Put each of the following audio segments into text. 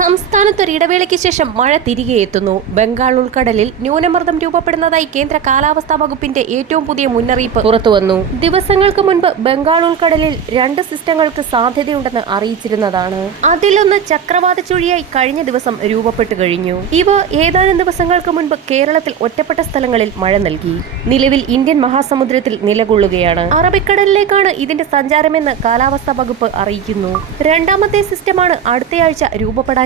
സംസ്ഥാനത്ത് ഒരു ഇടവേളയ്ക്ക് ശേഷം മഴ തിരികെ എത്തുന്നു. ബംഗാൾ ഉൾക്കടലിൽ ന്യൂനമർദ്ദം രൂപപ്പെടുന്നതായി കേന്ദ്ര കാലാവസ്ഥാ വകുപ്പിന്റെ ഏറ്റവും പുതിയ മുന്നറിയിപ്പ് പുറത്തുവന്നു. ദിവസങ്ങൾക്ക് മുൻപ് ബംഗാൾ ഉൾക്കടലിൽ രണ്ട് സിസ്റ്റങ്ങൾക്ക് സാധ്യതയുണ്ടെന്ന് അറിയിച്ചിരുന്നതാണ്. അതിലൊന്ന് ചക്രവാത ചുഴിയായി കഴിഞ്ഞ ദിവസം രൂപപ്പെട്ടു കഴിഞ്ഞു. ഇവ ഏതാനും ദിവസങ്ങൾക്ക് മുൻപ് കേരളത്തിൽ ഒറ്റപ്പെട്ട സ്ഥലങ്ങളിൽ മഴ നൽകി. നിലവിൽ ഇന്ത്യൻ മഹാസമുദ്രത്തിൽ നിലകൊള്ളുകയാണ്. അറബിക്കടലിലേക്കാണ് ഇതിന്റെ സഞ്ചാരമെന്ന് കാലാവസ്ഥാ വകുപ്പ് അറിയിക്കുന്നു. രണ്ടാമത്തെ സിസ്റ്റമാണ് അടുത്തയാഴ്ച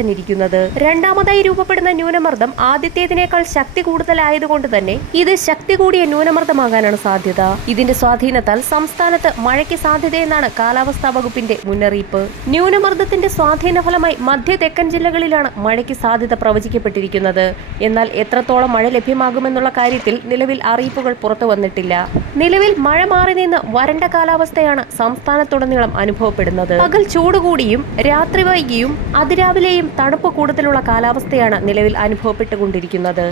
രൂപപ്പെടാനിരിക്കുന്നത് രണ്ടാമതായി രൂപപ്പെടുന്ന ന്യൂനമർദ്ദം ആദ്യത്തേതിനേക്കാൾ ശക്തി കൂടുതലായതുകൊണ്ട് തന്നെ ഇത് ശക്തി കൂടിയ ന്യൂനമർദ്ദമാകാനാണ് സാധ്യത. ഇതിന്റെ സ്വാധീനത്താൽ സംസ്ഥാനത്ത് മഴയ്ക്ക് സാധ്യതയെന്നാണ് കാലാവസ്ഥാ വകുപ്പിന്റെ മുന്നറിയിപ്പ്. ന്യൂനമർദ്ദത്തിന്റെ സ്വാധീന ഫലമായി മധ്യ തെക്കൻ ജില്ലകളിലാണ് മഴയ്ക്ക് സാധ്യത പ്രവചിക്കപ്പെട്ടിരിക്കുന്നത്. എന്നാൽ എത്രത്തോളം മഴ ലഭ്യമാകുമെന്നുള്ള കാര്യത്തിൽ നിലവിൽ അറിയിപ്പുകൾ പുറത്തു വന്നിട്ടില്ല. നിലവിൽ മഴ മാറി നിന്ന് വരണ്ട കാലാവസ്ഥയാണ് സംസ്ഥാനത്തുടനീളം അനുഭവപ്പെടുന്നത്. പകൽ ചൂട് കൂടിയും രാത്രി വൈകിയും അതിരാവിലെയും തണുപ്പ് കൂടുതലുള്ള കാലാവസ്ഥയാണ് നിലവിൽ അനുഭവപ്പെട്ടുകൊണ്ടിരിക്കുന്നത്.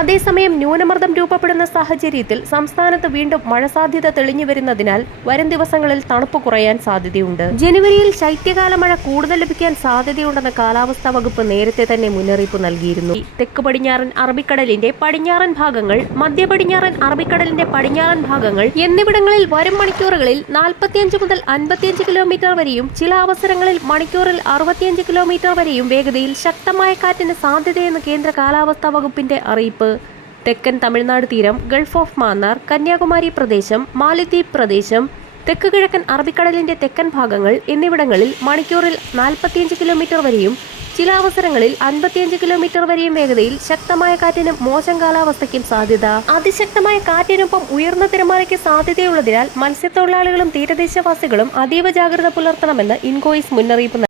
അതേസമയം ന്യൂനമർദ്ദം രൂപപ്പെടുന്ന സാഹചര്യത്തിൽ സംസ്ഥാനത്ത് വീണ്ടും മഴ സാധ്യത തെളിഞ്ഞു വരുന്നതിനാൽ വരും ദിവസങ്ങളിൽ തണുപ്പ് കുറയാൻ സാധ്യതയുണ്ട്. ജനുവരിയിൽ ശൈത്യകാല മഴ കൂടുതൽ ലഭിക്കാൻ സാധ്യതയുണ്ടെന്ന് കാലാവസ്ഥാ വകുപ്പ് നേരത്തെ തന്നെ മുന്നറിയിപ്പ് നൽകിയിരുന്നു. തെക്ക് പടിഞ്ഞാറൻ അറബിക്കടലിന്റെ പടിഞ്ഞാറൻ ഭാഗങ്ങൾ മധ്യ പടിഞ്ഞാറൻ അറബിക്കടലിന്റെ പടിഞ്ഞാറൻ ഭാഗങ്ങൾ എന്നിവിടങ്ങളിൽ വരും മണിക്കൂറുകളിൽ നാൽപ്പത്തിയഞ്ച് മുതൽ അൻപത്തിയഞ്ച് കിലോമീറ്റർ വരെയും ചില അവസരങ്ങളിൽ മണിക്കൂറിൽ അറുപത്തിയഞ്ച് കിലോമീറ്റർ വരെയും വേഗതയിൽ ശക്തമായ കാറ്റിന് സാധ്യതയെന്ന് കേന്ദ്ര കാലാവസ്ഥാ വകുപ്പിന്റെ അറിയിപ്പ്. തെക്കൻ തമിഴ്നാട് തീരം ഗൾഫ് ഓഫ് മാന്നാർ കന്യാകുമാരി പ്രദേശം മാലിദ്വീപ് പ്രദേശം തെക്ക് കിഴക്കൻ അറബിക്കടലിന്റെ തെക്കൻ ഭാഗങ്ങൾ എന്നിവിടങ്ങളിൽ മണിക്കൂറിൽ നാൽപ്പത്തിയഞ്ച് കിലോമീറ്റർ വരെയും ചില അവസരങ്ങളിൽ അൻപത്തിയഞ്ച് കിലോമീറ്റർ വരെയും വേഗതയിൽ ശക്തമായ കാറ്റിനും മോശം കാലാവസ്ഥയ്ക്കും സാധ്യത. അതിശക്തമായ കാറ്റിനൊപ്പം ഉയർന്ന തിരമാലയ്ക്ക് സാധ്യതയുള്ളതിനാൽ മത്സ്യത്തൊഴിലാളികളും തീരദേശവാസികളും അതീവ ജാഗ്രത പുലർത്തണമെന്ന് ഇൻകോയിസ് മുന്നറിയിപ്പ്